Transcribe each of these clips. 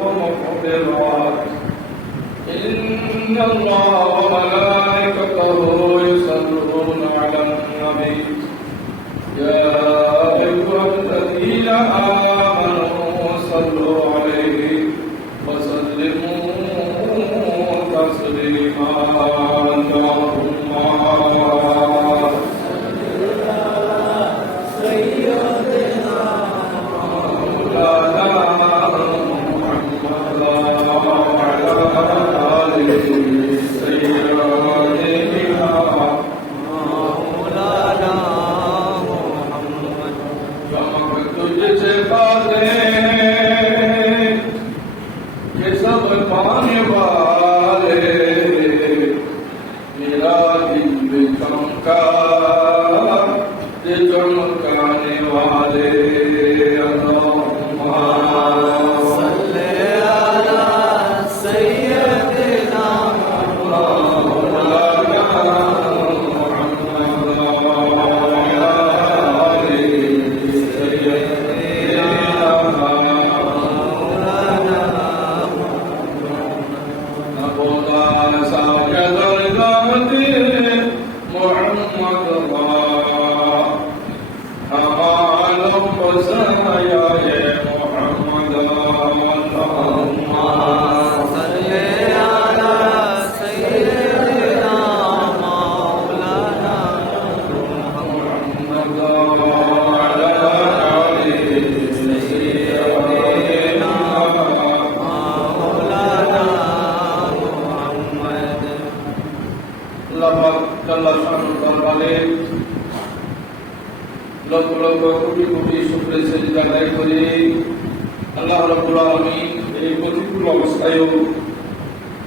ومغفرات إن الله وملائكته يصلون على النبي يا أيها الذين آمنوا صلوا عليه وسلموا تسليما اللهم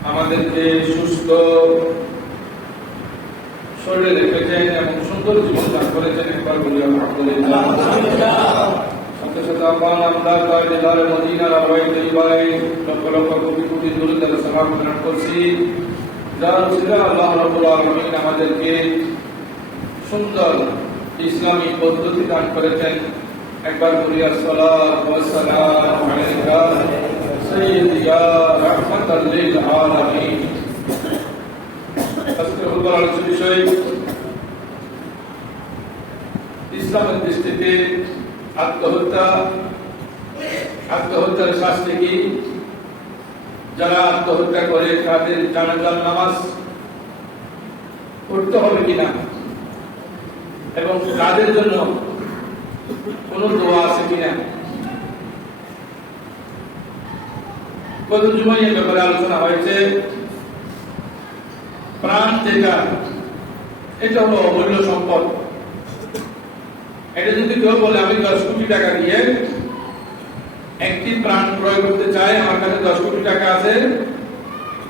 আমাদেরকে সুস্থ শরীরে রেখেছেন এবং সুন্দর জীবন দান করেছেন। একবার বলি আলহামদুলিল্লাহ। সাথে সাথে আমরা তাইয়্যিবায়ে মদিনার আওয়াজ তৈবায় লক্ষ লক্ষ কোটি কোটি দরুদ ও সালাম প্রেরণ করছি। যার উসিলা আল্লাহ রাব্বুল আলামিন আমাদেরকে সুন্দর ইসলামী পদ্ধতি দান করেছেন। একবার বলি আসসালাতু ওয়াসসালামু আলাইকা সাইয়্যিদি ইয়া রাহমাতাল লিল আলামিন। আজকের খুতবার আলোচনার বিষয় ইসলামের দৃষ্টিতে আত্মহত্যার শাস্তি কি, যারা আত্মহত্যা করে তাদের জানাজার নামাজ পড়তে হবে কিনা এবং তাদের জন্য কোন দোয়া আছে কিনা। গত জুমায় এই ব্যাপারে আলোচনা হয়েছে। প্রাণ যেটা, এটা হলো অমূল্য সম্পদ। এটা যদি কেউ বলে আমি 10 কোটি টাকা দিয়ে একটি প্রাণ ক্রয় করতে চাই, আমার কাছে 10 কোটি টাকা আছে,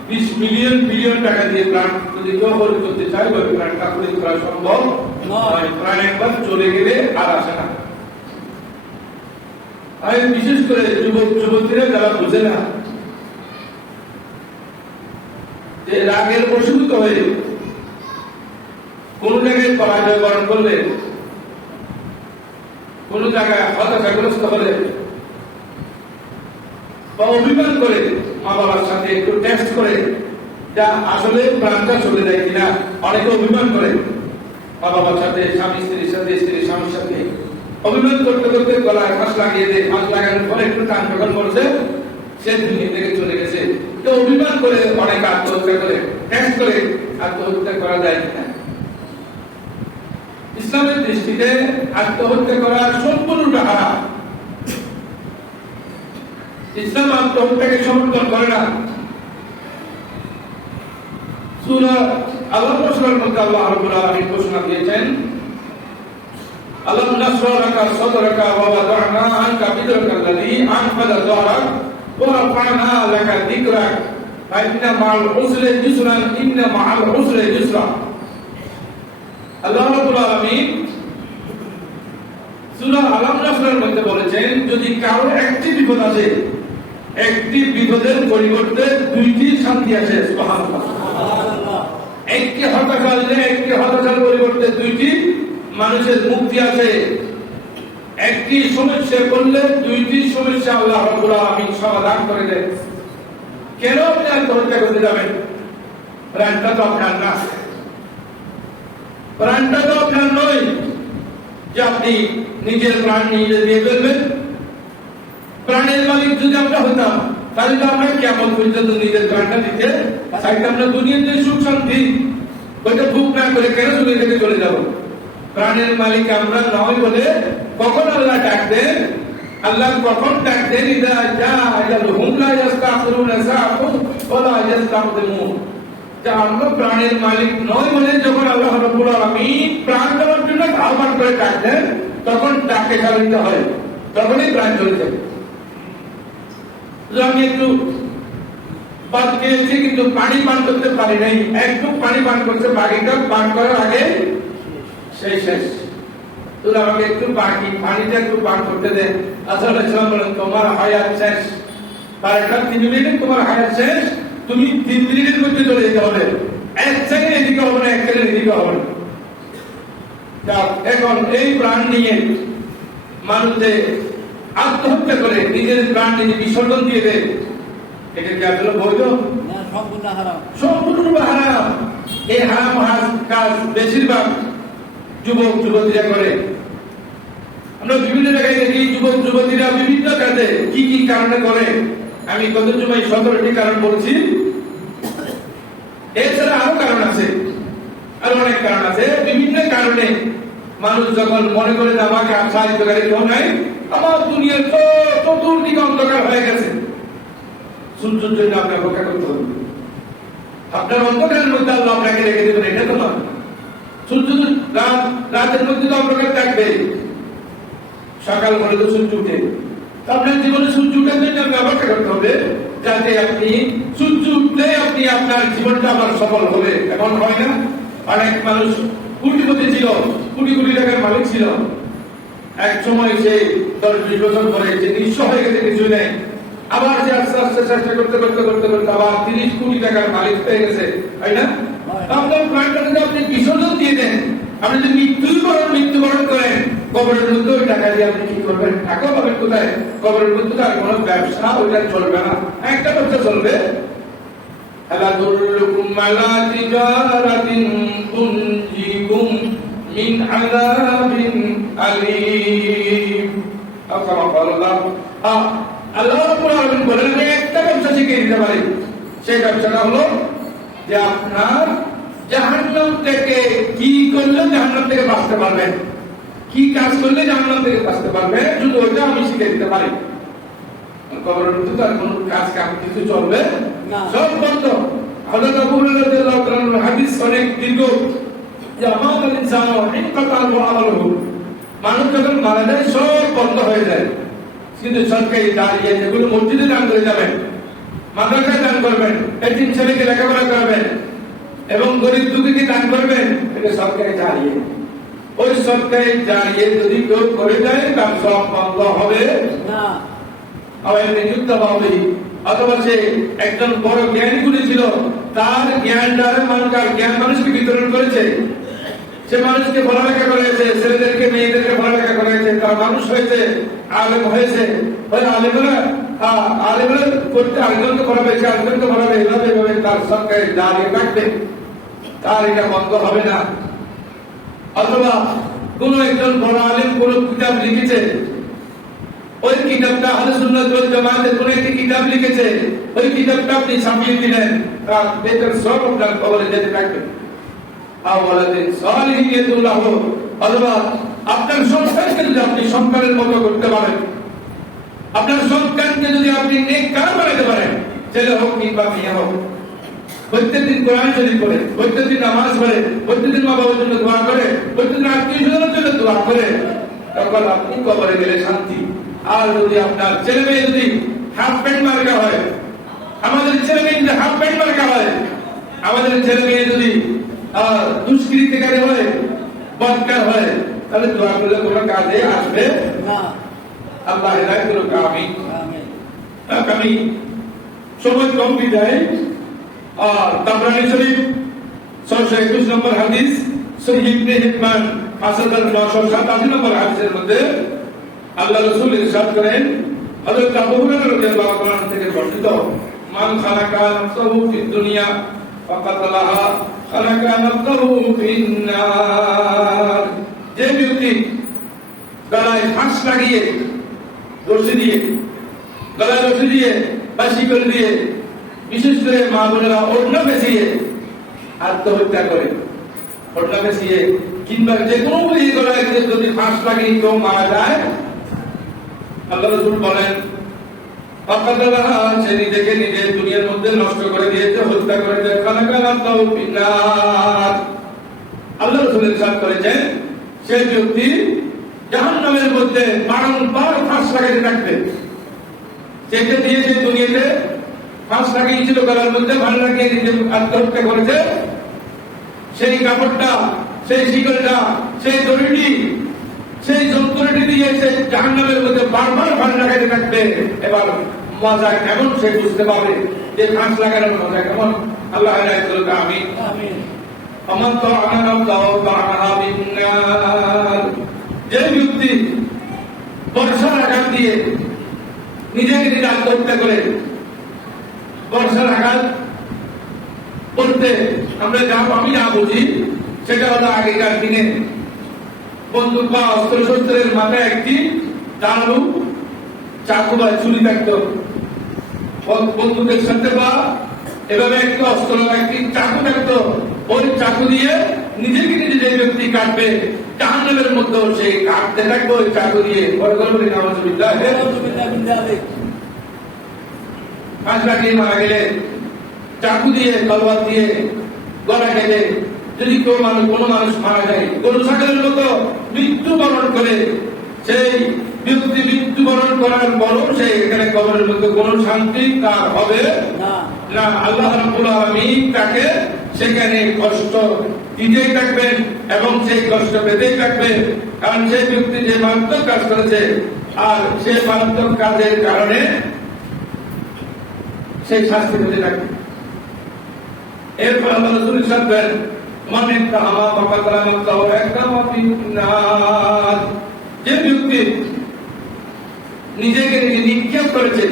20 মিলিয়ন বিলিয়ন টাকা দিয়ে প্রাণ যদি কেউ খরিদ করতে চাই, ওই প্রাণটা খরিদ করা সম্ভব নয়। প্রাণ একবার চলে গেলে আর আসে না। আর বিশেষ করে যুবক যুবতীরা যারা বুঝে না, যে রাগের বশীভূত হয়ে কোন জায়গায় পরাজয় বরণ করলে, কোন জায়গায় হতাশাগ্রস্ত হলে বা অভিমান করে মা বাবার সাথে একটু টেস্ট করে যা আসলে প্রাণটা চলে যায় কিনা। অনেকে অভিমান করে মা বাবার সাথে, স্বামী স্ত্রীর সাথে, স্ত্রী স্বামীর সাথে অভিমান করতে করতে গলায় ফাঁস লাগিয়ে দেয়। ফাঁস লাগানোর পরে একটু টান যখন করছে, সে দুনিয়া থেকে চলে গেছে। তো অভিমান করে অনেক আত্মহত্যা করে, টেস্ট করে আত্মহত্যা করা যায় কিনা। ইসলামের দৃষ্টিতে আত্মহত্যা করা সম্পূর্ণ হারাম। ইসলাম আত্মহত্যাকে সমর্থন করে না। সূরা আল-বকরার মধ্যে আল্লাহ রাব্বুল আলামিন ঘোষণা দিয়েছেন, আলাম নাশরা লাকা সাদরাকা ওয়া ওয়াদা'না আনকা বিদরাকাল্লাযী আনফাদা যাহরাক ওয়া রাফa'না লাকা যিকরাক ফা ইন্না মা'আল উসরি ইউসরান ইন্না মা'আল উসরি ইউসরা। আল্লাহ রাব্বুল আলামিন সূরা আলাম নাশরার মধ্যে বলেছেন, যদি কারো একটি বিপদ আছে, একটি বিপদের পরিবর্তে দুইটি শান্তি আছে। সুবহানাল্লাহ। একটি হতাশা আসলে একটি হতাশার পরিবর্তে দুইটি মানুষের মুক্তি আছে। একটি সমস্যা করলে দুইটি সমস্যা আল্লাহ রাব্বুল আলামিন সমাধান করে দেন। কেন আপনি আত্মহত্যা করতে যাবেন? প্রাণটা তো আপনার না, প্রাণটা তো আপনার নয় যে আপনি নিজের প্রাণ নিজে দিয়ে ফেলবেন। প্রাণের মালিক যদি আমরা হতাম তাহলে তো আমরা কিয়ামত পর্যন্ত নিজের প্রাণটা দিতে চাইতাম না। দুনিয়াতে সুখ শান্তি ওইটা ভোগ না করে কেন দুনিয়া থেকে চলে যাব? প্রাণের মালিক আমরা নয় বলে কখন আল্লাহ ডাক দেন? আল্লাহ কখন ডাক দেন? ইদা জাআহুম লা ইস্তাখিরুনা সাআতু ওয়া লা ইস্তাকদিমুন। যে আমরা প্রাণের মালিক নয় বলে যখন আল্লাহ রাব্বুল আলামিন প্রাণ দেওয়ার জন্য আহ্বান করে ডাক দেন, তখন ডাকে সাড়া দিতে হয়, তখনই প্রাণ চলে যায়। আমি একটু বাদ খেয়েছি কিন্তু পানি পান করতে পারি নাই, একটু পানি পান করছে, বাকিটা পান করার আগে সেই শেষ। তুই আমাকে একটু বাকি পানিটা একটু পান করতে দে। আসলে ইসলাম বলেন তোমার হায়াত শেষ, বারোটা 3 মিনিট তোমার হায়াত শেষ, তুমি 3 মিনিটের মধ্যে চলে যেতে হবে, 1 সেকেন্ড এদিকে হবে না, 1 সেকেন্ড এদিকে হবে না। এখন এই প্রাণ নিয়ে মানুষে আত্মহত্যা করে নিজের প্রাণ নিজে বিসর্জন দিয়ে দেয়, এটা কি আসলে বৈধ? সম্পূর্ণ হারাম, সম্পূর্ণ হারাম। এই হারাম কাজ বেশিরভাগ যুবক যুবতীরা করে। আমরা বিভিন্ন জায়গায় দেখি যুবক যুবতীরা বিভিন্ন কাজে কি কি কারণে করে। আমি গত জুমায় 17টি কারণ বলছি, এছাড়া আরো কারণ আছে, আরো অনেক কারণ আছে। বিভিন্ন কারণে মানুষ যখন মনে করে যে আমাকে সাহায্য করে কেউ নাই, আমার দুনিয়ার চতুর্দিকে অন্ধকার হয়ে গেছে, সূর্যের জন্য আপনার অপেক্ষা করতে হবে। আপনার অন্ধকারের মধ্যে আল্লাহ আপনাকে রেখে দেবেন, এটা তো না। সূর্য রাতের মধ্যে তো অন্ধকার থাকবে, সকাল হলে তো সূর্য উঠে। আপনার জীবনে সূর্য উঠার জন্য আপনার অপেক্ষা করতে হবে, যাতে আপনি সূর্য উঠলে আপনি আপনার জীবনটা আবার সফল হবে। এমন হয় না? অনেক মানুষ কোটিপতি ছিল, কোটি কোটি টাকার মালিক ছিল, এক সময় সে 10-20 বছর পরে যে নিঃস্ব হয়ে গেছে, কিছু নেই, আবার যে আস্তে আস্তে চেষ্টা করতে করতে করতে করতে আবার 30 কোটি টাকার মালিক হয়ে গেছে, তাই না? আপনার প্রাণটা যদি আপনি বিসর্জন দিয়ে দেন, আপনি যদি মৃত্যুবরণ করেন, কবরের মধ্যে ওই টাকা দিয়ে আপনি কি করবেন? টাকা পাবেন কোথায়? কবরের মধ্যে তার কোনো ব্যবসা ওইটা চলবে না, একটা ব্যবসা চলবে। আলা দুল্লুকুম আলা তিজারাতিন তুনজিকুম মিন আযাবিন আলীম। আল্লাহ রাব্বুল আলামিন বলেন, আমি একটা ব্যবসা শিখিয়ে দিতে পারি। সেই ব্যবসাটা হলো যে আপনার জাহান্নাম থেকে কি করলে জাহান্নাম থেকে বাঁচতে পারবেন, কি কাজ করলে জাহান্নাম থেকে বাঁচতে পারবেন, শুধু ওইটা আমি শিখিয়ে দিতে পারি। কবরের মধ্যে তার কোন কাজ কাম কিছু চলবে না, সব বন্ধ। হযরত আবু হুরায়রা রাদিয়াল্লাহু তাআলা হাদিস অনেক দীর্ঘ, যে আমাল ইনসানু ইনকাতাল আমালহু, মানুষ যখন মারা যায় সব বন্ধ হয়ে যায়, কিন্তু সরকারি দাঁড়িয়ে যেগুলো মসজিদে দান করে যাবেন, মাদ্রাসায় দান করবেন, এতিম ছেলেকে লেখাপড়া করবেন এবং গরিব দুঃখীকে দান করবেন, এটা সরকারি দাঁড়িয়ে। ওই সরকারি দাঁড়িয়ে যদি কেউ করে দেয় তার সব বন্ধ হবে না, নিযুক্ত হবে। অথবা সে একজন বড় জ্ঞানী গুলি ছিল, তার জ্ঞান দ্বারা জ্ঞান মানুষকে বিতরণ করেছে, সে মানুষকে পড়ালেখা করেছে, ছেলেদেরকে মেয়েদেরকে পড়ালেখা করেছে, তারা মানুষ হয়েছে, আলেম হয়েছে। আলেমরা করতে আরেকজনকে পড়াবে, সে আরেকজনকে পড়াবে, এভাবে তার সরকারি দাঁড়িয়ে থাকবে, তার এটা বন্ধ হবে না। অথবা কোন একজন বড় আলেম কোন কিতাব লিখেছে, ওই কিতাবটা আহলে সুন্নাত ওয়াল জামাতের কোন একটি কিতাব লিখেছে, ওই কিতাবটা আপনি ছাপিয়ে দিলেন, তার বেতন সব আপনার কবরে যেতে থাকবে। আওয়ালাদিন সালিহিন ইয়াদুল্লাহ, অথবা আপনার সন্তানকে যদি আপনি সন্তানের মতো করতে পারেন, আপনার সন্তানকে যদি আপনি নেককার বানাতে পারেন, ছেলে হোক কিংবা মেয়ে হোক, প্রত্যেকদিন কোরআন শরীফ পড়ে, প্রত্যেকদিন নামাজ পড়ে, প্রত্যেকদিন মা বাবার জন্য দোয়া করে, প্রত্যেকদিন আত্মীয়-স্বজনের জন্য দোয়া করে, তখন আপনি কবরে গেলে শান্তি। আর যদি আপনার ছেলে মেয়ে যদি হাফ প্যান্ট মার্কা হয়, আমাদের ছেলে মেয়ে যদি হাফ প্যান্ট মার্কা হয়, আমাদের ছেলে মেয়ে যদি দুষ্কৃতিকারী হয়, বদকার হয়, তাহলে দোয়া করলে কোনো কাজে আসবে না। আল্লাহ হেদায়েত করুক, আমিন। আমি সময় কম বিদায়, আর তাবরানী শরীফ 621 নম্বর হাদিস, সহিহ ইবনে হিব্বান 5987 নম্বর হাদিসের মধ্যে আল্লাহ রাসূল ইরশাদ করেন, হযরত আবু হুরায়রা রাদিয়াল্লাহু আনহু থেকে বর্ণিত, মান খালাকা নাফসাহু ফিদ দুনিয়া ফাকাতালাহা খালাকা নাফসাহু ফিন নার। যে ব্যক্তি গলায় ফাঁস লাগিয়ে, রশি দিয়ে, গলায় রশি দিয়ে, বাঁশিকল দিয়ে, বিশেষ করে মা বোনেরা ওড়না পেঁচিয়ে আত্মহত্যা করে, ওড়না পেঁচিয়ে কিংবা যে কোনো গলায় যদি ফাঁস লাগিয়ে কেউ মারা যায়, আল্লাহ রাসূল বলেন সে নিজেকে নিজে দুনিয়ার মধ্যে নষ্ট করে দিয়েছে, হত্যা করেছে। আল্লাহ রাসূল ইরশাদ করেছেন, সেই ব্যক্তি জাহান্নামের মধ্যে বারংবার ফাঁস লাগাতে থাকবে। সেটা দিয়ে যে দুনিয়াতে ফাঁস লাগিয়েছিল গলার মধ্যে, ভালো লাগিয়ে নিজে আত্মহত্যা করেছে, সেই কাপড়টা, সেই শিকলটা, সেই দড়িটি, সেই যন্ত্রটি দিয়ে সে জাহান্নামের মধ্যে বারবার ফাঁস লাগাতে থাকবে। এবার মজা কেমন সে বুঝতে পারবে যে ফাঁস লাগানোর মজা কেমন। আল্লাহ আমিন। আমার তো যে ব্যক্তি বর্ষার আঘাত দিয়ে নিজেকে নিজে আত্মহত্যা করে, বর্ষার আঘাত করতে আমরা আমি যা বুঝি সেটা হলো আগেকার দিনে বন্দুক বা অস্ত্র শস্ত্রের মাথায় একটি চালু চাকু বা ছুরি থাকতো, বন্দুকের সাথে বা এভাবে একটি অস্ত্র, একটি চাকু থাকতো। ওই চাকু দিয়ে নিজেকে নিজে যে ব্যক্তি কাটবে, জাহান্নামের মধ্যে সে কাটতে থাকবে ওই চাকু দিয়ে। ফাঁস লাগিয়ে মারা গেলে, চাকু দিয়ে, তলোয়ার দিয়ে গলা কেটে যদি কোনো মানুষ মারা যায়, গরু ছাগলের মতো মৃত্যুবরণ করে, সেই ব্যক্তি মৃত্যুবরণ করার পরও সে এখানে কবরের মধ্যে কোনো শান্তি তার হবে না। আল্লাহ রাব্বুল আলামিন তাকে সেখানে কষ্ট দিতেই থাকবেন এবং সেই কষ্ট পেতেই থাকবে, কারণ সেই ব্যক্তি যে মারাত্মক কাজ করেছে, আর সেই মারাত্মক কাজের কারণে সেই শাস্তি পেতে থাকবে। এরপর আল্লাহ রাসূল ইরশাদ করেন, মানে তাহামা ফাকাতালা মাক্তাহু একদম ফিন্নার। যে ব্যক্তি নিজেকে নিজে নিক্ষেপ করেছে,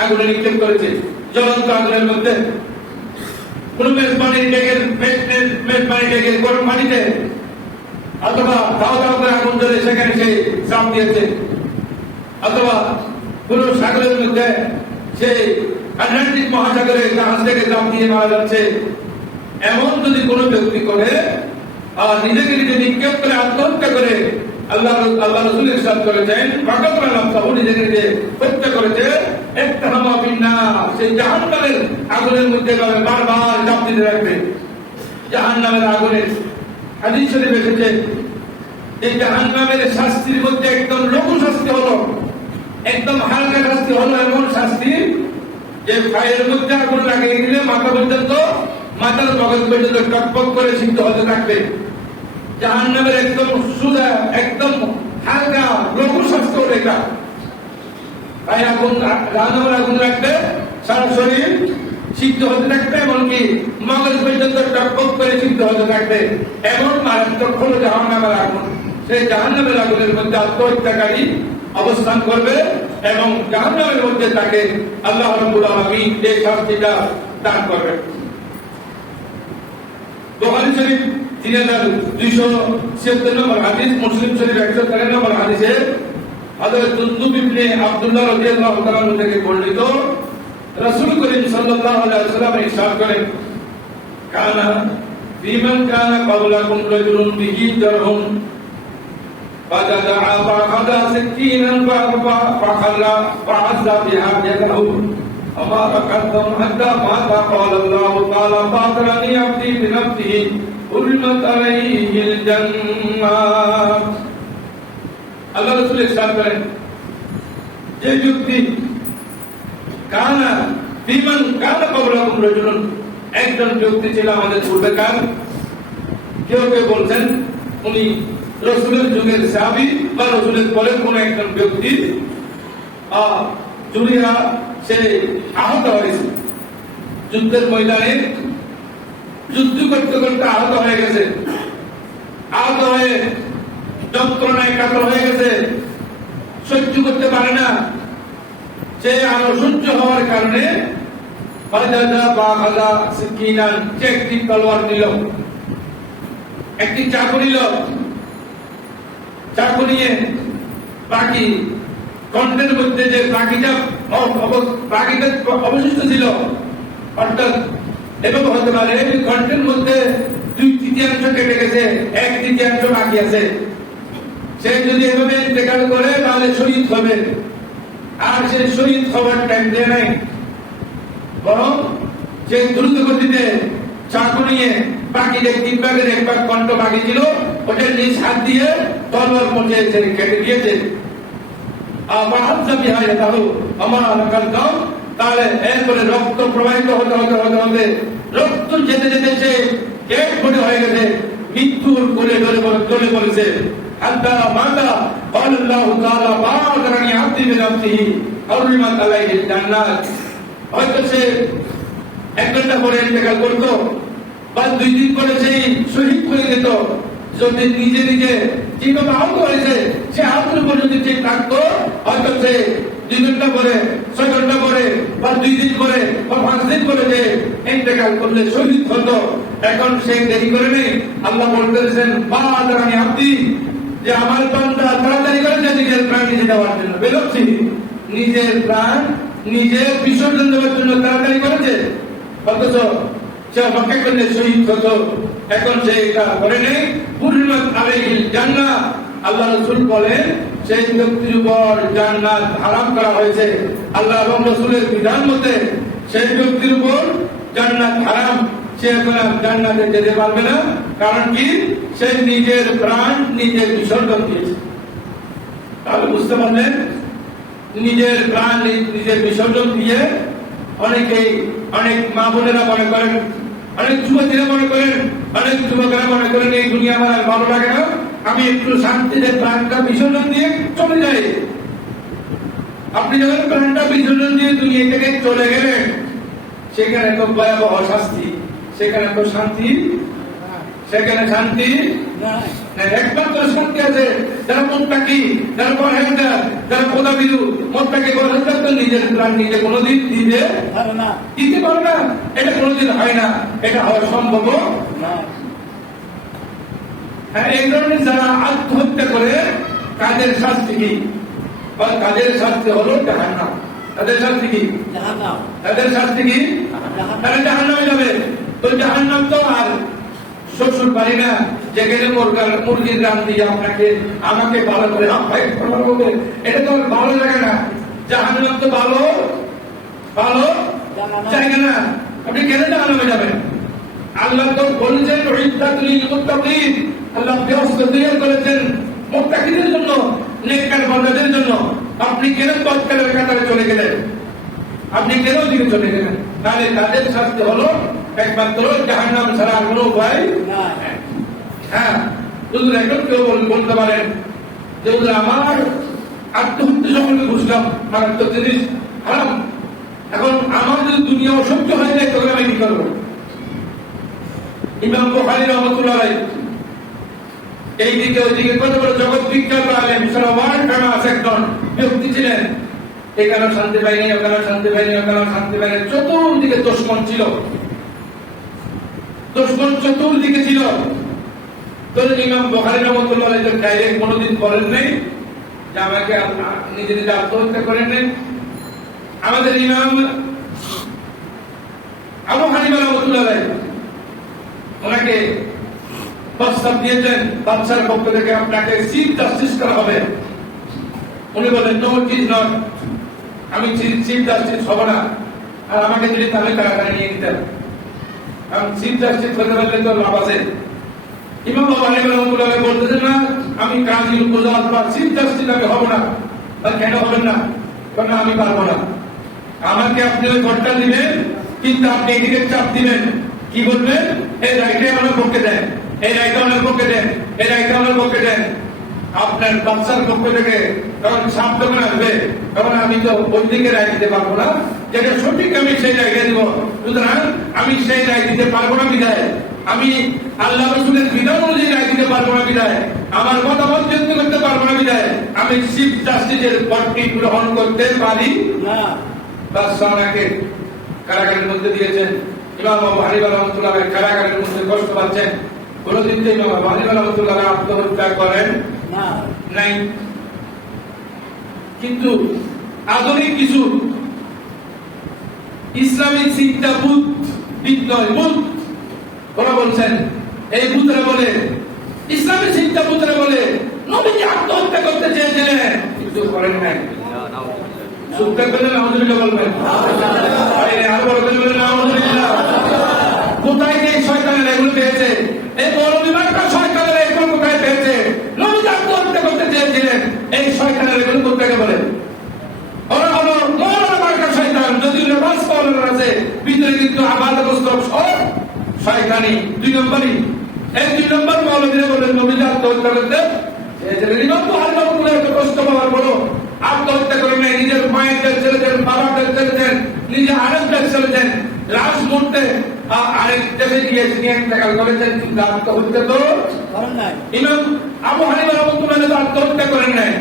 আগুনে নিক্ষেপ করেছে, জ্বলন্ত আগুনের মধ্যে, কোন মেজবানির ডেকে গরম পানিতে, অথবা দাও দাও করে আগুন জ্বলে সেখানে সে চাপ দিয়েছে, অথবা কোন সাগরের মধ্যে সে আটলান্টিক মহাসাগরে জাহাজ থেকে চাপ দিয়ে মারা যাচ্ছে, এমন যদি কোনো ব্যক্তি করে আর নিজেকে নিজে নিক্ষেপ করে আত্মহত্যা করে, আল্লাহ রাসূল ইরশাদ করেছেন, ফাকাতালা নাফসাহু, নিজেকে নিজে হত্যা করেছে, ইত্তাহামা ফিন্নার, সেই জাহান্নামের আগুনের মধ্যে বারবার চাপ দিতে থাকবে। জাহান্নামের আগুনের হাদিস শরীফে এসেছে, এই জাহান্নামের শাস্তির মধ্যে একদম লঘু শাস্তি হলো, একদম হালকা শাস্তি হলো এমন শাস্তি যে পায়ের মধ্যে আগুন লাগিয়ে দিলে মাথা পর্যন্ত, মাথার মগজ পর্যন্ত টকবক করে সিদ্ধ হতে থাকবে। জাহান্নামের একদম সুদা, একদম হালকা লঘু শাস্তি হলো এটা। পায়ে আগুন, জাহান্নামের আগুন রাখতে সারা শরীর সিদ্ধ হতে থাকবে, এমনকি মগজ পর্যন্ত টকবক করে সিদ্ধ হতে থাকবে। এমন মারাত্মক হলো জাহান্নামের আগুন। সেই জাহান্নামের আগুনের মধ্যে আত্মহত্যাকারী অবস্থান করবে এবং জাহান্নামের মধ্যে তাকে আল্লাহ রাব্বুল আলামিন এই শাস্তিটা দান করবেন। বুখারী শরীফ 3276 নম্বর হাদিস, মুসলিম শরীফ 113 নম্বর হাদিসে হযরত জুনদুব ইবনে আব্দুল্লাহ রাদিয়াল্লাহু তাআলা থেকে বর্ণিত, রাসূল করিম সাল্লাল্লাহু আলাইহি ওয়াসাল্লাম ইরশাদ করেন, কানা ফিমান কানা ক্বাবলাকুম রাজুলুন বিহি জারহুন فجدع فأخذ سكينا فخلى فعز بها يده وما ركضتم حتى مات. قال الله تعالى فأخرني عبدي بنفسه حرمت عليه الجنة. আল্লাহ রাসূল ইরশাদ করেন, যে ব্যক্তি কানা বিমান কানা ক্বাবলাকুম রাজুলুন, একজন ব্যক্তি ছিল আমাদের পূর্বেকার, কেউ কেউ বলছেন উনি রাসূলের যুগের সাহাবী বা রাসূলের পরের কোন একজন ব্যক্তি, জুরিয়া সে আহত হয়েছে, যুদ্ধের ময়দানে যুদ্ধ করতে করতে আহত হয়ে গেছে, আহত হয়ে যন্ত্রণায় কাতর হয়ে গেছে, করতে পারে না, সে আরো সহ্য হওয়ার কারণে সে একটি তলোয়ার নিল, একটি চাকু নিল, চাকু নিয়ে বাকি কণ্ঠের মধ্যে যে বাকিটা অবশিষ্ট ছিল, অর্থাৎ এভাবে হতে পারে কণ্ঠের মধ্যে 2/3 কেটে গেছে, 1/3 বাকি আছে। সে যদি এভাবে ইন্তেকাল করে তাহলে শহীদ হবে, আর সে শহীদ হওয়ার টাইম দেয় নাই, বরং সে দ্রুত গতিতে চাকু নিয়ে বাকি যে 3 ভাগের 1 ভাগ কণ্ঠ বাকি ছিল ওটা নিজ হাত দিয়ে তলোয়ার মধ্যে কেটে দিয়েছে। তাহলে এরপরে রক্ত প্রবাহিত হতে হতে হতে হতে রক্ত যেতে যেতে সে কেট ফোটে হয়ে গেছে, মৃত্যুর কোলে ঢলে পড়েছে। হয়তো সে 1 ঘন্টা পরে ইন্তেকাল করতো বা 2 দিন পরে সেই শহীদ করে যেত, যদি নিজে নিজে যেভাবে আহত হয়েছে সে আহতের উপর যদি ঠিক থাকতো, হয়তো সে 2 ঘন্টা পরে, 6 ঘন্টা পরে বা 2 দিন পরে বা 5 দিন পরে যে ইন্তেকাল করলে শহীদ হতো। এখন সে দেরি করে নেই। আল্লাহ বলতেছেন বাদারানি আব্দি, যে আমার বান্দা তাড়াতাড়ি করেছে নিজের প্রাণ নিজে দেওয়ার জন্য, বেরোচ্ছি নিজের প্রাণ নিজে বিসর্জন দেওয়ার জন্য তাড়াতাড়ি করেছে, অথচ সে অপেক্ষা করলে শহীদ হতো। এখন সে এটা করে নেই। পূর্ণিমাত আলাইহিল জান্নাহ, আল্লাহ রাসূল বলেন সেই ব্যক্তির উপর জান্নাত হারাম করা হয়েছে। আল্লাহ এবং রাসূলের বিধান মতে সেই ব্যক্তির উপর জান্নাত হারাম, সে এখন জান্নাতে যেতে পারবে না। কারণ কি? সে নিজের প্রাণ নিজের বিসর্জন দিয়েছে। তাহলে বুঝতে পারলেন, নিজের প্রাণ নিজের বিসর্জন দিয়ে অনেক মা বোনেরা মনে করেন, অনেক যুবতীরা মনে করেন, অনেক যুবকেরা মনে করেন এই দুনিয়া আমার আর ভালো লাগে না, আমি একটু শান্তিতে প্রাণটা বিসর্জন দিয়ে চলে যাই। আপনি যখন প্রাণটা বিসর্জন দিয়ে দুনিয়া থেকে চলে গেলেন, সেখানে তো ভয়াবহ শাস্তি, সেখানে তো শান্তি, সেখানে শান্তি একমাত্র শান্তি আছে যারা মুত্তাকি, যারা পরহেজগার, যারা খোদাভীরু। মুত্তাকি পরহেজগার তো নিজের প্রাণ নিজে কোনোদিন দিতে পারে না, এটা কোনোদিন হয় না, এটা হওয়া সম্ভব না। হ্যাঁ, এই ধরনের যারা আত্মহত্যা করে কাজের শাস্তি কি? কাজের শাস্তি হলো জাহান্নাম। তাদের শাস্তি কি? তাদের শাস্তি কি? তারা জাহান্নামে যাবে। তো জাহান্নাম তো আর শ্বশুর বাড়ি না, যেখানে মুরগির রান দিয়ে আমাকে ভালো করে হবে, এটা তো ভালো লাগে না। জাহান্নাম তো ভালো জায়গা না। আপনি কেন জাহান্নামে যাবেন? আল্লাহ তো বলেছেন উইদ্দাতুল লিল মুত্তাকিন, আল্লাহ ব্যবস্থা তৈরি করেছেন মুত্তাকিদের জন্য, নেককার বান্দাদের জন্য। আপনি কেন তৎকালের কাতারে চলে গেলেন? আপনি কেন দিকে চলে গেলেন? তাহলে তাদের শাস্তি হলো একমাত্র জাহান্নাম ছাড়া আর কোনো উপায় নাই। হ্যাঁ, যদি এখন কেউ বলতে পারেন যে আমার আত্মহত্যা সম্পর্কে বুঝলাম, মারাত্মক জিনিস হারাম, এখন আমার যদি দুনিয়া অসহ্য হয়ে যায় তখন আমি কি করবো? ইমাম বুখারী রাহমাতুল্লাহ আলাইহি এইদিকে ওইদিকে কত বড় জগৎ বিখ্যাত আলেম, সারা ওয়ার্ল্ড ফেমাস একজন ব্যক্তি ছিলেন। এখানে শান্তি পাইনি, ওখানে শান্তি পাইনি, ওখানে শান্তি পাইনি, চতুর্দিকে দুশমন ছিল, দুশমন চতুর্দিকে ছিল। তো ইমাম বুখারী রাহমাতুল্লাহ আলাইহি ডাইরেক্ট কোনোদিন বলেন নাই যে আমাকে নিজে নিজে আত্মহত্যা করেন নাই। আমাদের ইমাম আবু হানিফা রাহমাতুল্লাহ আলাইহি ওনাকে প্রস্তাব দিয়েছেন বাদশার পক্ষ থেকে আপনাকে চিফ জাস্টিস করা হবে। উনি বলেন নো, ইট ইজ নট, আমি চিফ জাস্টিস হব না। আর আমাকে যদি তাহলে কারাগারে নিয়ে দিতেন, আমি চিফ জাস্টিস হতে পারলে তো লাভ আছে। ইমাম আবু হানিফা রাহমাতুল্লাহ আলাইহি বলতেছেন না, আমি কাজী কুযাত বা চিফ জাস্টিস আমি হব না। কেন হবেন না? কারণ আমি পারবো না। আমাকে আপনি ওই ঘরটা দিবেন, কিন্তু আপনি এদিকে চাপ দিবেন, কি বলবেন? এই রাইটে আমার পক্ষে দেন, এই রাইটে আমার পক্ষে দেন, এই রাইটে আমার পক্ষে দেন। আপনার বাচ্চার পক্ষ থেকে তখন সাপ যখন আসবে, তখন আমি তো ওই দিকে রায় দিতে পারবো না, যেটা সঠিক আমি সেই রায়টা দিব। সুতরাং আমি সেই রায় দিতে পারবো না বিধায় আমি আল্লাহ রাসূলের বিধান অনুযায়ী রায় দিতে পারবো না বিধায়, আমার মতামত ব্যক্ত করতে পারবো না বিধায় আমি চিফ জাস্টিসের পদটি গ্রহণ করতে পারি না। বাদশাহকে কারাগারের মধ্যে দিয়েছেন। ইমাম আবু হানিফা রাহমাতুল্লাহ কারাগারের মধ্যে কষ্ট পাচ্ছেন। কোনদিন তো ইমাম আবু হানিফা রাহমাতুল্লাহ আত্মহত্যা করেন না নাই। কিন্তু আধুনিক কিছু ইসলামিক চিন্তা বুধ বিদ্যয় বুধ ওরা বলছেন, এই বুধরা বলে ইসলামিক চিন্তা বুধরা বলে নবীজি আত্মহত্যা করতে চেয়েছিলেন কিন্তু করেন নাই। সুখটা করলে আলহামদুলিল্লাহ বলবেন, আর বড় করে বলবেন আলহামদুলিল্লাহ। কোথায় এই শয়তানের এগুলো পেয়েছে? এই বড় বিমানটা শয়তানের এগুলো কোথায় পেয়েছে? নবীজি আত্মহত্যা করতে চেয়েছিলেন, এই শয়তানের এগুলো কোথায় বলে? ওরা হলো মৌলানা মার্কা শয়তান। যদি নামাজ পড়ার আছে ভিতরে কিন্তু আবাদগ্রস্ত সব শয়তানি। 2 নম্বরই এই 2 নম্বর মৌলবীরা বলেন নবীজি আত্মহত্যা করতে চেয়েছিলেন। ইমাম বুখারী রাহমাতুল্লাহ এত কষ্ট পাওয়ার পরও আত্মহত্যা করেন নাই। নিজের মায়েদের ছেড়েছেন, বাবাদের ছেড়েছেন, নিজে আরেকদের ছেড়েছেন, লাশ মরতে আরেক দেশে গিয়ে নিয়ে ইন্তেকাল করেছেন, কিন্তু আত্মহত্যা তো করেন নাই। ইমাম আবু হানিফা রাহমাতুল্লাহ আত্মহত্যা করেন নাই।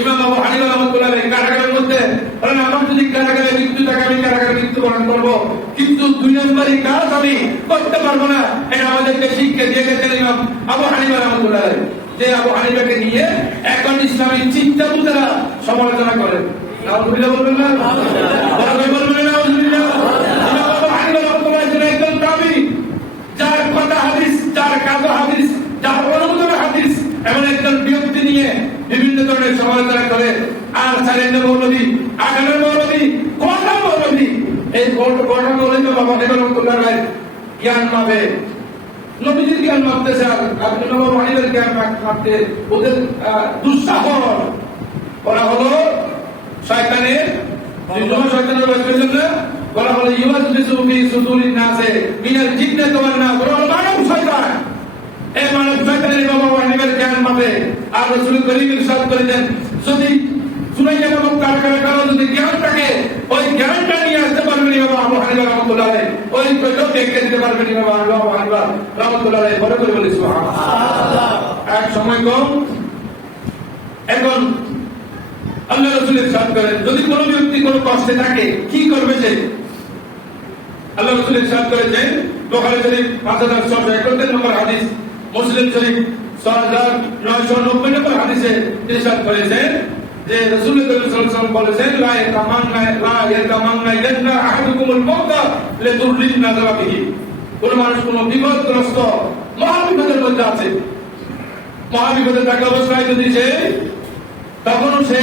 ইমাম আবু হানিফা রাহমাতুল্লাহ কারাগারের মধ্যে বলেন, আমার যদি কারাগারে মৃত্যু থাকে আমি কারাগারে মৃত্যুবরণ করবো, কিন্তু 2 নম্বরই কাজ আমি করতে পারবো না। এটা আমাদেরকে শিক্ষা দিয়ে গেছেন ইমাম আবু হানিফা রাহমাতুল্লাহ। যে আবু হানিফাকে নিয়ে এখন ইসলামী চিন্তাবিদরা সমালোচনা করেন। আলহামদুলিল্লাহ বলবেন না? বলবেন না? আলহামদুলিল্লাহ। ইমাম আবু হানিফা রাহমাতুল্লাহ একজন তাবী, যার কথা হাদিস, যার কাজ হাদিস, যার অনুমোদন হাদিস, এমন একজন ব্যক্তি নিয়ে বিভিন্ন ধরনের সমালোচনা করে। আর সাইলেন্টের মৌলবী, আগানের মৌলবী, কোটা মৌলবী, এই কোটা মৌলবী বাবা হেবরুল্লাহ জ্ঞান পাবে, নবীজির জ্ঞান মাপতে চান, আপনি নবী ওয়াহিদের জ্ঞান মাপতে ওদের দুঃসাহস। ওরা হলো শয়তানের শয়তানের না, ওরা হলো ইউয়াসবিসু ফি সুদুরিন নাসে মিনাল জিন্নাতি ওয়ান নাস। ওরা হলো মানব শয়তান। এই মানব শয়তানের বাবা ওয়াহিদের জ্ঞান পাবে। আর রাসূল করিম ইরশাদ করেছেন, যদি সুনাইয়া নামক কারখানা কারো যদি জ্ঞান থাকে, ওই জ্ঞানটা নিয়ে আসতে পারবেন বাবা আবু হানিফা রাহমাতুল্লাহ, ওই প্রয়োগ দেখে দিতে পারবেন বাবা আবু হানিফা রাহমাতুল্লাহ। বড় করে বলি সুবহানাল্লাহ। এক সময় কম, এখন আল্লাহ রাসূল ইরশাদ করেন, যদি কোনো ব্যক্তি কোনো কষ্টে থাকে কি করবে সে? আল্লাহ রাসূল ইরশাদ করেছেন, বুখারী শরীফ 5671 নম্বর হাদিস, মুসলিম শরীফ 6990 নম্বর হাদিসে ইরশাদ করেছেন যে রাসূলুল্লাহ সাল্লাল্লাহু আলাইহি ওয়াসাল্লাম বলেছেন, লা ইয়াতামান্না ইল্লা আহাদুকুমুল মাউতা লিদুররিন নাযারা বিহি। কোন মানুষ কোন বিপদগ্রস্ত মহাবিপদের মধ্যে আছে, মহাবিপদে থাকা অবস্থায় যদি সে তখন সে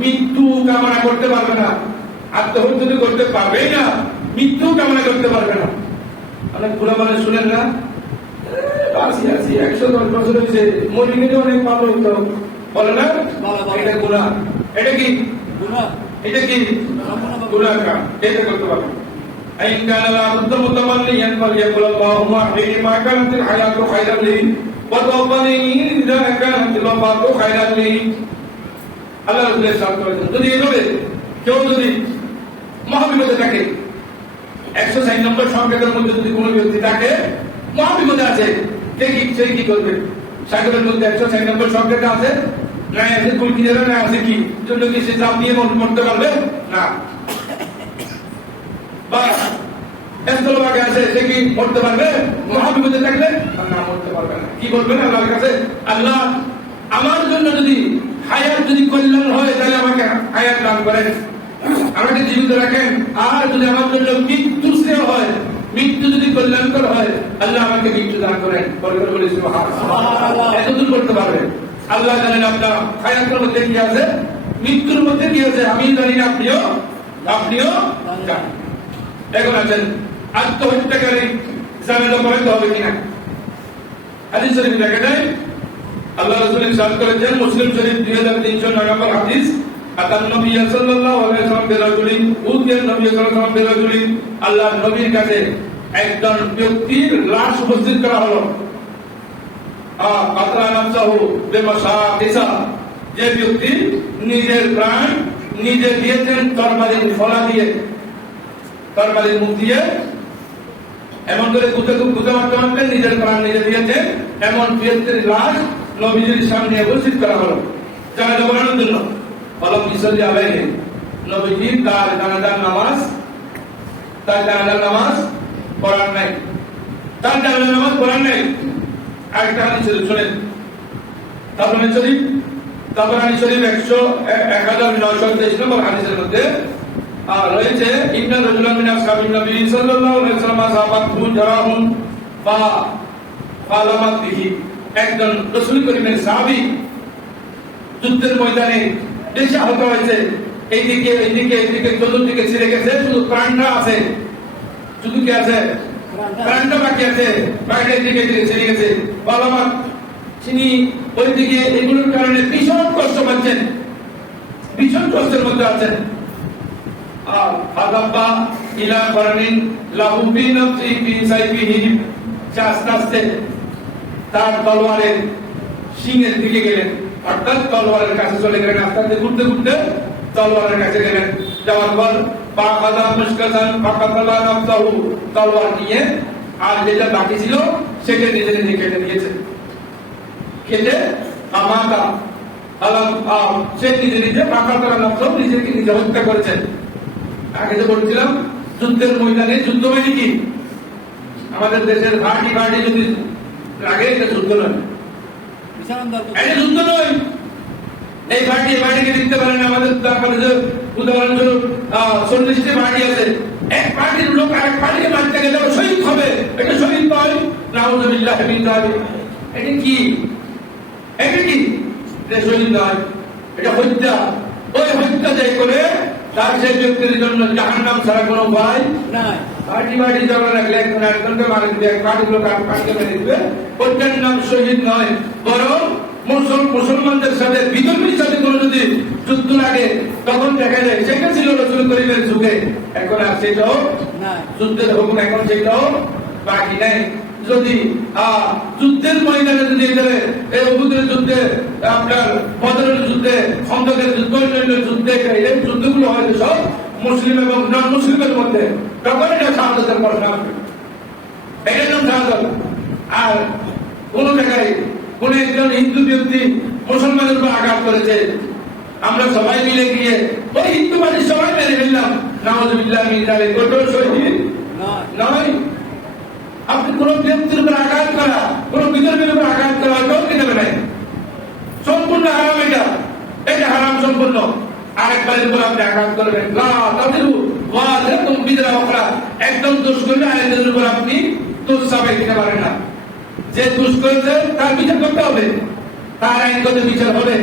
মৃত্যু কামনা করতে পারবে না, আত্মহত্যা করতে পারবেই না, মৃত্যু কামনা করতে পারবে না। অনেক বুড়া মানুষ শুনেন না, আছি 110 বছর হয়েছে, মরে গেলে অনেক ভালো হইতো, বলে না? এটা গুনাহ। এটা কি গুনাহ? এটা কি গুনাহ? এটা করতে পারবে। আইন কানা লা বুদ্দা মুতামান্নিয়ান ফালিয়াকুল আল্লাহুম্মা আহইনি মা কানাতিল হায়াতু খায়রান লি ওয়া তাওফানি ইযা কানাতিল ওয়াফাতু খায়রান লি। আল্লাহ রাসূল সাল্লাল্লাহু আলাইহি ওয়াসাল্লাম যদি এভাবে কেউ যদি মহাবিপদে থাকে, 160 নম্বর সংকেতের মধ্যে যদি কোনো ব্যক্তি থাকে মহাবিপদে আছে, দেখি সে কি করবে? সাগরের মধ্যে 160 নম্বর সংকেত আছে না, আছে কুলকি দেবে না, আছে কি জন্য কি সে চাপ দিয়ে মরতে পারবে না? বা এস্তলবাগে আছে, সে কি মরতে পারবে? মহাবিপদে থাকলে না, মরতে পারবে না। কি বলবেন আল্লাহর কাছে? আল্লাহ আমার জন্য যদি হায়াত যদি কল্যাণ হয় তাহলে আমাকে হায়াত দান করেন, আমাকে জীবিত রাখেন। আর যদি আমার জন্য মৃত্যু শ্রেয় হয়, মৃত্যু যদি কল্যাণকর হয়, আল্লাহ আমাকে মৃত্যু দান করেন। বলে সুবহানাল্লাহ। এতদূর করতে পারবে। আল্লাহ জানেন আপনার হায়াতের মধ্যে কি আছে, মৃত্যুর মধ্যে কি আছে, আমি জানি না, আপনিও জানেন। এখন আছেন আত্মহত্যাকারী জানাজা পড়াতে হবে কিনা? হাদিস শরীফ দেখা যায় আল্লাহ রাসূল ইরশাদ করেছেন, মুসলিম শরীফ 2309 নম্বর হাদিস, আতান নবী সাল্লাল্লাহু আলাইহি ওয়াসাল্লাম বিরাজুলিন উদিয়া নবী সাল্লাল্লাহু আলাইহি ওয়াসাল্লাম বিরাজুলিন। আল্লাহর নবীর কাছে একজন ব্যক্তির লাশ উপস্থিত করা হলো। আতরা নাফসাহু বিমাশাকিসা, যে ব্যক্তি নিজের প্রাণ নিজে দিয়েছেন তরবারির ফলা দিয়ে, তরবারির মুখ দিয়ে এমন করে গুতে মারতে মারতে নিজের প্রাণ নিজে দিয়েছে। এমন ৭২ লাশ নবীজির সামনে উপস্থিত করা হলো জানাজা পড়ানোর জন্য। ফলম ইসল্লি আলাইহি, নবীজি তার জানাজার নামাজ পড়ার নাই, তার জানাজার নামাজ পড়ার নাই। আরেকটা হাদিস শুনেন, তাবরানী শরীফ ১০৯২৩ নম্বর হাদিসের মধ্যে রয়েছে, ইন্না রাজুলান মিন আসহাবিন নবী সাল্লাল্লাহু আলাইহি ওয়াসাল্লাম সাহাবাতহু জারাহুম ফালামাত বিহি, একজন রাসূল করিমের সাহাবী যুদ্ধের ময়দানে বেশি আহত হয়েছে, এইদিকে চতুর্দিকে ছিঁড়ে গেছে, শুধু প্রাণটা আছে, শুধু কি আছে? প্রাণটা বাকি আছে, বাইরের দিকে ছিঁড়ে গেছে। ফালামাত, তিনি ওইদিকে এগুলোর কারণে ভীষণ কষ্ট পাচ্ছেন, ভীষণ কষ্টের মধ্যে আছেন। আদাব্বা ইলা ফারানিন লাহু ফি নাফসি ফি সাইফিহি, আস্তে আস্তে তার তলোয়ারের শিঙের দিকে গেলেন, অর্থাৎ তলোয়ারের কাছে চলে গেলেন। আস্তে আস্তে ঘুরতে ঘুরতে তলোয়ারের কাছে গেলেন। যাওয়ার পর পাকাদা মুশকাতান ফাকাতালা নাফসাহু, তলোয়ার নিয়ে আর যেটা বাকি ছিল সেটা নিজে নিজে কেটে দিয়েছে। কেটে আমাতা আলাম সে নিজে নিজে ফাকাতালা নাফসাহু, নিজেকে নিজে হত্যা করেছেন। আগে তো বলছিলাম যুদ্ধের ময়দানে যুদ্ধ মানে কি? আমাদের দেশের ঘাটি যদি লাগে, এটা যুদ্ধ নয়, এটা যুদ্ধ নয়। এই ঘাটিকে দেখতে পারেন আমাদের, তারপরে যে উদাহরণস্বরূপ 40টি ঘাটি আছে, এক পার্টির লোক আরেক পার্টিকে মারতে গেলে শহীদ হবে, এটা শহীদ নয়। নাউযুবিল্লাহি মিন যালিক, এটা কি? এটা শহীদ নয়, এটা হত্যা। ওই হত্যা যাই করে তার সেই ব্যক্তির জন্য জাহান্নাম ছাড়া কোনো উপায় নাই। পার্টি ঝগড়া লাগলে একজনকে মারে দিবে, এক পার্টির লোক আরেক পার্টিকে মেরে দিবে, ওইটার নাম শহীদ নয়। বরং মুসলমানদের সাথে বিধর্মীর সাথে কোনো যদি যুদ্ধ লাগে, তখন দেখা যায় সেটা ছিল রাসূল করিমের যুগে, এখন আর সেটাও যুদ্ধের হুকুম, এখন সেটাও বাকি নাই। যদি যুদ্ধের ময়দানে যদি এই উহুদের যুদ্ধে, আপনার বদরের যুদ্ধে, খন্দকের যুদ্ধ, যুদ্ধে, এই যুদ্ধগুলো হয় সব মুসলিম এবং নন মুসলিমের মধ্যে, তখন এটা শাহাদাতের পর নাম, এটার নাম শাহাদাত। আর কোন জায়গায় কোন একজন হিন্দু ব্যক্তি মুসলমানের উপর আঘাত করেছে, আমরা সবাই মিলে গিয়ে ওই হিন্দু বাড়ির সবাই মেরে ফেললাম, নাউযুবিল্লাহি মিন যালিক, ওটা শহীদ নয়। আপনি কোন ব্যক্তির উপর আঘাত করা, কোন বিধর্মীর উপর আঘাত করা কেউ কি দেবে নাই, সম্পূর্ণ হারাম। এটা হারাম সম্পূর্ণ। আরেকবারের উপর আপনি আঘাত করবেন, একদম দোষ করলে আরেকজনের উপর আপনি দোষ চাপাই দিতে পারেন না। যে দোষ করেছে তার বিচার করতে হবে, তার আইনগত বিচার হবে,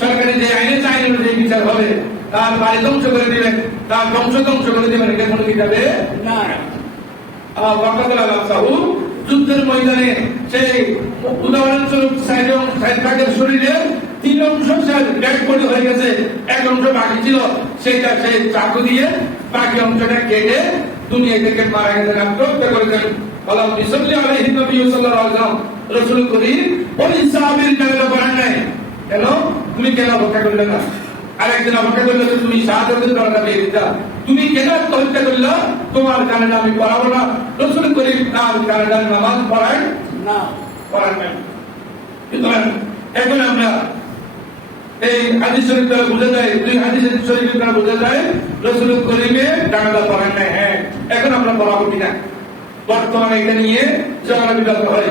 সরকারি যে আইন আছে আইন অনুযায়ী বিচার হবে। তার বাড়ি ধ্বংস করে দিবেন, তার বংশ ধ্বংস করে দিবেন, এটা কোনো কি যাবে না। যুদ্ধের ময়দানে সেই উদাহরণস্বরূপ সাইদের শরীরে 3 অংশ ডেড বডি হয়ে গেছে, এক অংশ বাকি ছিল, সেটা সেই চাকু দিয়ে বাকি অংশটা কেটে দুনিয়া থেকে মারা গেছে, আত্মহত্যা করেছেন। আল্লাহ সাল্লাল্লাহু আলাইহি ওয়াসাল্লাম রাসূল করিম ওই সাহাবীর জানাজা পড়ান নাই। কেন? তুমি কেন হত্যা করলে না? আরেকদিন হত্যা করলে তুমি শাহাদাতের দরজা পেয়ে দিতা, তুমি কেন হত্যা করলে? তোমার জানাজা আমি পড়াবো না। রাসূল করিম তার জানাজার নামাজ পড়ায় না, পড়ান নাই। এখন আমরা এই হাদিস শরীফ দ্বারা বোঝা যায়, দুই হাদিস শরীফ দ্বারা বোঝা যায় রাসূল করিমের জানাজা পড়ান নাই। হ্যাঁ, এখন আমরা পড়াবো কিনা? বর্তমানে এটা নিয়ে ঝগড়া বিবাদ হয়।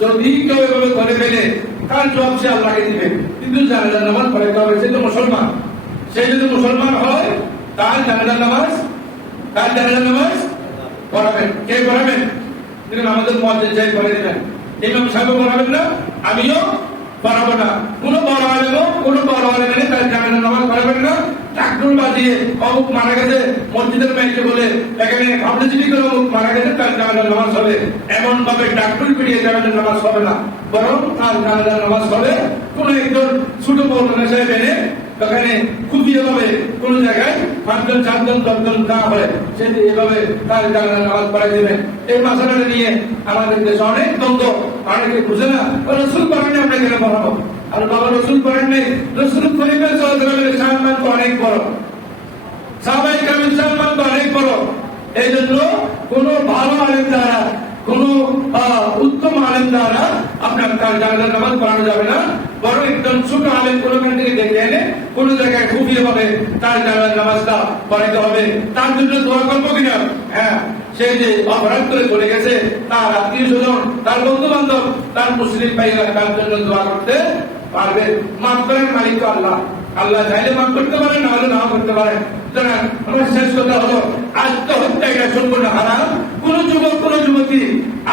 যদি কেউ এভাবে করে ফেলে, তার জবাব সে আল্লাহকে দিবে। কিন্তু জানাজার নামাজ পড়াইতে হবে, সে তো মুসলমান। সে যদি মুসলমান হয়, তার জানাজার নামাজ পড়াবেন। কে পড়াবেন? আমাদের মুয়াজ্জিন সাহেব পড়ে দিবেন, ইমাম সাহেব পড়াবেন না, আমিও পড়াবো না। কোন বড় আলেম তার জানাজার নামাজ পড়াবেন না। চাকরুল বাজিয়ে অমুক মারা গেছে, মসজিদের মাইকে বলে এখানে পাবলিসিটি করে অমুক মারা গেছে, তার জানাজার নামাজ হবে, এমন ভাবে ডাক্তার পিটিয়ে জানাজার নামাজ হবে না। বরং তার জানাজার নামাজ হবে কোন একজন ছোট মৌলানা সাহেব এনে ওখানে খুবই ভাবে কোন জায়গায় 5জন 7জন 10জন না হয়, সে এভাবে তার জানাজার নামাজ পড়াই দেবেন। এই মাসালাটা নিয়ে আমাদের দেশে অনেক দ্বন্দ্ব, অনেকে বুঝে না। রাসূল করেন আমরা কেন পড়াবো? আর বাবা রাসূল করেন নাই। রাসূল করিমের সাল্লাল্লাহু আলাইহি ওয়াসাল্লাম অনেক বড়, সাহাবায়ে কেরামের সম্মান তো অনেক বড়। এই জন্য কোন ভালো আলেম দ্বারা, কোন উত্তম আলেম দ্বারা আপনার তার জানাজার নামাজ পড়ানো যাবে না, বরং একদম ছোট আলেম কোনখান থেকে ডেকে এনে কোন জায়গায় খুবিয়ে ভাবে তার জানাজার নামাজটা পড়াইতে হবে। তার জন্য দোয়া করবো কিনা? হ্যাঁ, সে যে অপরাধ করে চলে গেছে, তার আত্মীয় স্বজন, তার বন্ধু বান্ধব, তার মুসলিম ভাইরা তার জন্য দোয়া করতে পারবে। মাফ করেন মালিক তো আল্লাহ, আল্লাহ চাইলে মাফ করতে পারেন, না হলে নাও করতে পারেন। আমার শেষ কথা হলো, আত্মহত্যা এটা সম্পূর্ণ হারাম। কোন যুবক, কোন যুবতী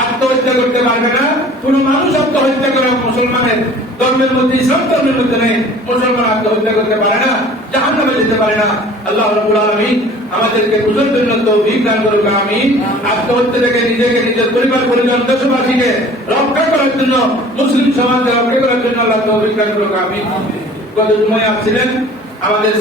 আত্মহত্যা করতে পারবে না। কোন মানুষ আত্মহত্যা করে মুসলমানের ধর্মের মধ্যে, ইসলাম ধর্মের মধ্যে নেই, মুসলমান আত্মহত্যা করতে পারে না, জাহান্নামে যেতে পারে না। আল্লাহ রাব্বুল আলামিন আমাদেরকে বুঝার জন্য তৌফিক দান করুক, আমিন। আত্মহত্যা থেকে নিজেকে, নিজের পরিবার পরিজন, দেশবাসীকে রক্ষা করার জন্য, মুসলিম সমাজকে রক্ষা করার জন্য আল্লাহ তৌফিক দান করুক, আমিন। গত জুমায় আসছিলেন আমাদের